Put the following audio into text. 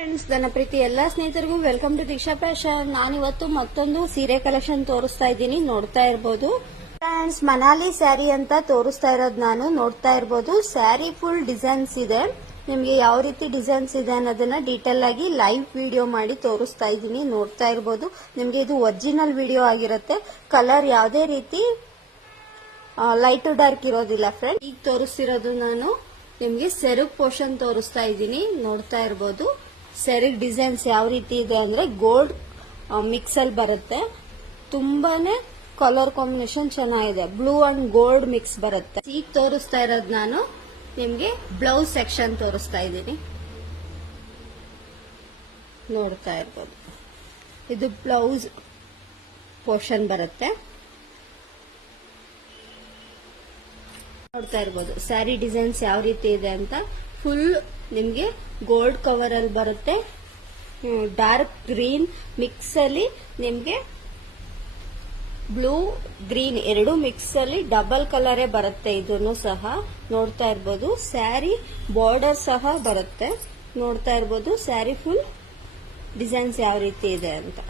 Friends, ನನ್ನ ಪ್ರೀತಿ ಎಲ್ಲಾ ಸ್ನೇಹಿತರಿಗೂ ವೆಲ್ಕಮ್ ಟು ದೀಕ್ಷಾ ಫ್ಯಾಷನ್. ನಾನಿವತ್ತು ಮತ್ತೊಂದು ಸೀರೆ ಕಲೆಕ್ಷನ್ ತೋರಿಸ್ತಾ ಇದ್ದೀನಿ, ನೋಡ್ತಾ ಇರಬಹುದು. ಫ್ರೆಂಡ್ಸ್, ಮನಾಲಿ ಸ್ಯಾರಿ ಅಂತ ತೋರಿಸ್ತಾ ಇರೋದು ನಾನು, ನೋಡ್ತಾ ಇರಬಹುದು. ಸ್ಯಾರಿ ಫುಲ್ ಡಿಸೈನ್ಸ್ ಇದೆ. ನಿಮ್ಗೆ ಯಾವ ರೀತಿ ಡಿಸೈನ್ಸ್ ಇದೆ ಅನ್ನೋದನ್ನ ಡೀಟೇಲ್ ಆಗಿ ಲೈವ್ ವಿಡಿಯೋ ಮಾಡಿ ತೋರಿಸ್ತಾ ಇದ್ದೀನಿ, ನೋಡ್ತಾ ಇರಬಹುದು. ನಿಮ್ಗೆ ಇದು ಒರಿಜಿನಲ್ ವಿಡಿಯೋ ಆಗಿರುತ್ತೆ. ಕಲರ್ ಯಾವುದೇ ರೀತಿ ಲೈಟ್ ಟು ಡಾರ್ಕ್ ಇರೋದಿಲ್ಲ ಫ್ರೆಂಡ್. ಈಗ ತೋರಿಸ್ತಿರೋದು ನಾನು ನಿಮ್ಗೆ ಸೆರಗ್ ಪೋರ್ಷನ್ ತೋರಿಸ್ತಾ ಇದ್ದೀನಿ, ನೋಡ್ತಾ ಇರಬಹುದು. ಸೆರಗ್ ಡಿಸೈನ್ಸ್ ಯಾವ ರೀತಿ ಇದೆ ಅಂದ್ರೆ ಗೋಲ್ಡ್ ಮಿಕ್ಸ್ ಅಲ್ಲಿ ಬರುತ್ತೆ. ತುಂಬಾನೇ ಕಲರ್ ಕಾಂಬಿನೇಷನ್ ಚೆನ್ನಾಗಿದೆ, ಬ್ಲೂ ಅಂಡ್ ಗೋಲ್ಡ್ ಮಿಕ್ಸ್ ಬರುತ್ತೆ. ಈಗ ತೋರಿಸ್ತಾ ಇರೋದು ನಾನು ನಿಮ್ಗೆ ಬ್ಲೌಸ್ ಸೆಕ್ಷನ್ ತೋರಿಸ್ತಾ ಇದ್ದೀನಿ, ನೋಡ್ತಾ ಇರ್ಬೋದು. ಇದು ಬ್ಲೌಸ್ ಪೋರ್ಷನ್ ಬರುತ್ತೆ, ನೋಡ್ತಾ ಇರ್ಬೋದು. ಸ್ಯಾರಿ ಡಿಸೈನ್ಸ್ ಯಾವ ರೀತಿ ಇದೆ ಅಂತ. ಫುಲ್ ನಿಮ್ಗೆ ಗೋಲ್ಡ್ ಕವರ್ ಅಲ್ಲಿ ಬರುತ್ತೆ. ಡಾರ್ಕ್ ಗ್ರೀನ್ ಮಿಕ್ಸ್ ಅಲ್ಲಿ ನಿಮ್ಗೆ ಬ್ಲೂ ಗ್ರೀನ್ ಎರಡು ಮಿಕ್ಸ್ ಅಲ್ಲಿ ಡಬಲ್ ಕಲರೇ ಬರುತ್ತೆ. ಇದನ್ನು ಸಹ ನೋಡ್ತಾ ಇರ್ಬೋದು. ಸ್ಯಾರಿ ಬಾರ್ಡರ್ ಸಹ ಬರುತ್ತೆ, ನೋಡ್ತಾ ಇರ್ಬೋದು. ಸ್ಯಾರಿ ಫುಲ್ ಡಿಸೈನ್ಸ್ ಯಾವ ರೀತಿ ಇದೆ ಅಂತ.